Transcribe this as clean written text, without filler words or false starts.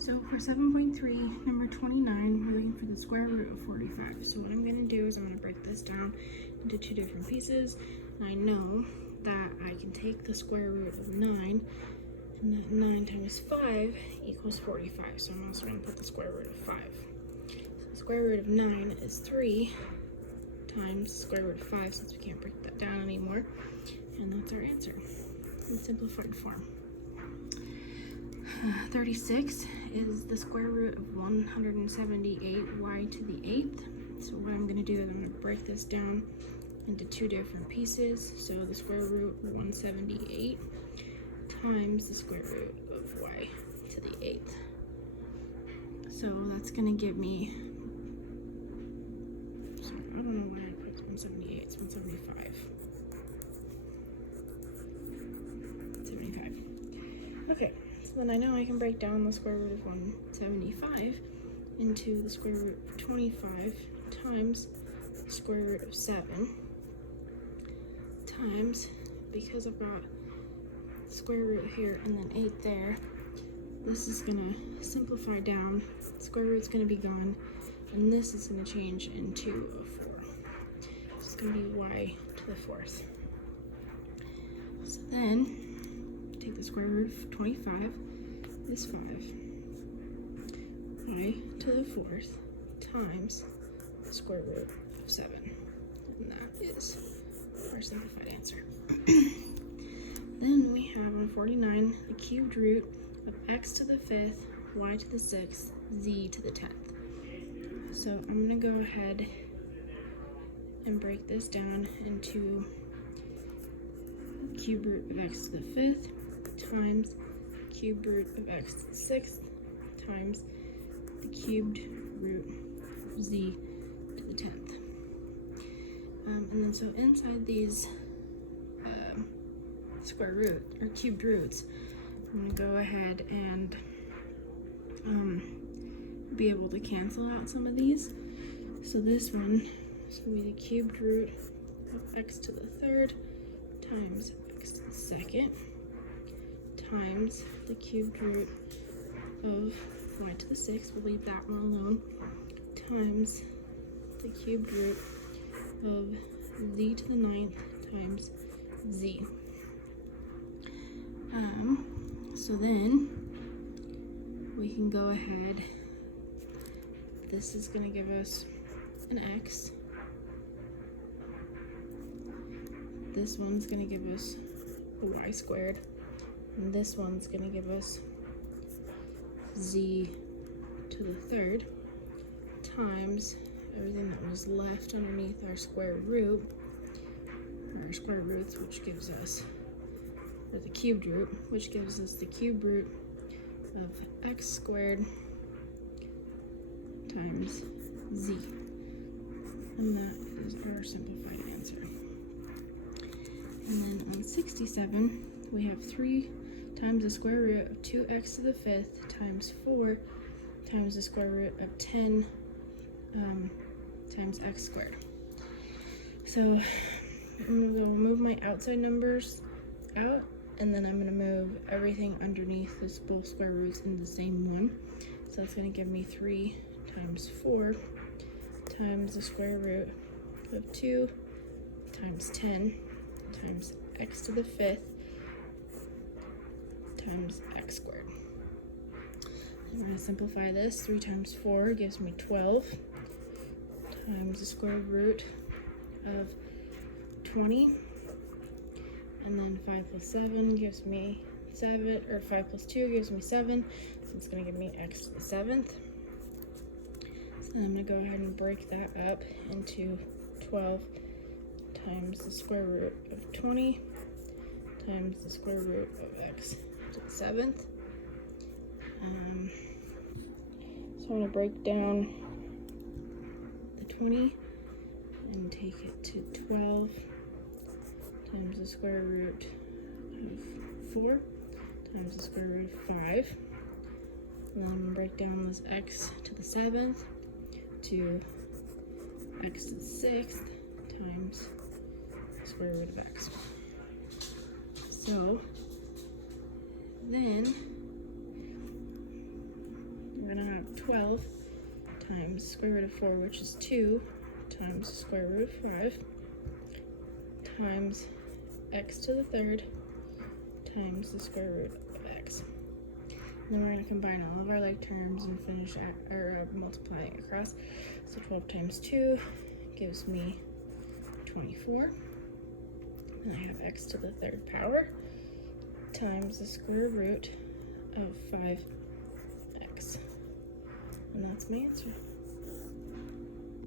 So for 7.3, number 29, we're looking for the square root of 45. So what I'm going to do is I'm going to break this down into two different pieces. And I know that I can take the square root of 9, and that 9 times 5 equals 45. So I'm also going to put the square root of 5. So the square root of 9 is 3 times the square root of 5, since we can't break that down anymore. And that's our answer in simplified form. 36 is the square root of 178y to the 8th. So what I'm going to do is I'm going to break this down into two different pieces. So the square root of 178 times the square root of y to the 8th. So that's going to give me, so I don't know why I put 178, it's 175. 75. Okay. So then I know I can break down the square root of 175 into the square root of 25 times the square root of 7 times, because I've got the square root here and then 8 there, this is going to simplify down, the square root's going to be gone, and this is going to change into a 4. It's going to be y to the 4th. So then, take the square root of 25 is 5, y to the 4th times the square root of 7, and that is our simplified answer. Then we have on 49 the cubed root of x to the 5th, y to the 6th, z to the 10th. So I'm going to go ahead and break this down into cube root of x to the 5th times cube root of x to the 6th times the cubed root of z to the 10th. And then so inside these square root or cubed roots, I'm going to go ahead and be able to cancel out some of these. So this one is going to be the cubed root of x to the 3rd times x to the 2nd times the cubed root of y to the 6th, we'll leave that one alone, times the cubed root of z to the 9th times z. So then we can go ahead, this is going to give us an x, this one's going to give us a y squared, and this one's going to give us z to the 3rd times everything that was left underneath our square root, or our square roots, which gives us, or the cubed root, which gives us the cube root of x squared times z. And that is our simplified answer. And then on 67, we have 3 times the square root of 2x to the 5th times 4 times the square root of 10 times x squared. So I'm going to move my outside numbers out, and then I'm going to move everything underneath this both square roots into the same one. So that's going to give me 3 times 4 times the square root of 2 times 10 times x to the 5th times x squared. I'm going to simplify this. 3 times 4 gives me 12 times the square root of 20, and then 5 plus 7 gives me 7, or 5 plus 2 gives me 7, so it's going to give me x to the 7th. So then I'm going to go ahead and break that up into 12 times the square root of 20 times the square root of x to the 7th. So I'm going to break down the 20 and take it to 12 times the square root of 4 times the square root of 5. And then I'm going to break down this x to the 7th to x to the 6th times the square root of x. So then gonna have 12 times square root of 4, which is 2, times the square root of 5, times x to the third, times the square root of x. And then we're going to combine all of our like terms and finish multiplying across. So 12 times 2 gives me 24. And I have x to the third power times the square root of 5x. And that's my answer.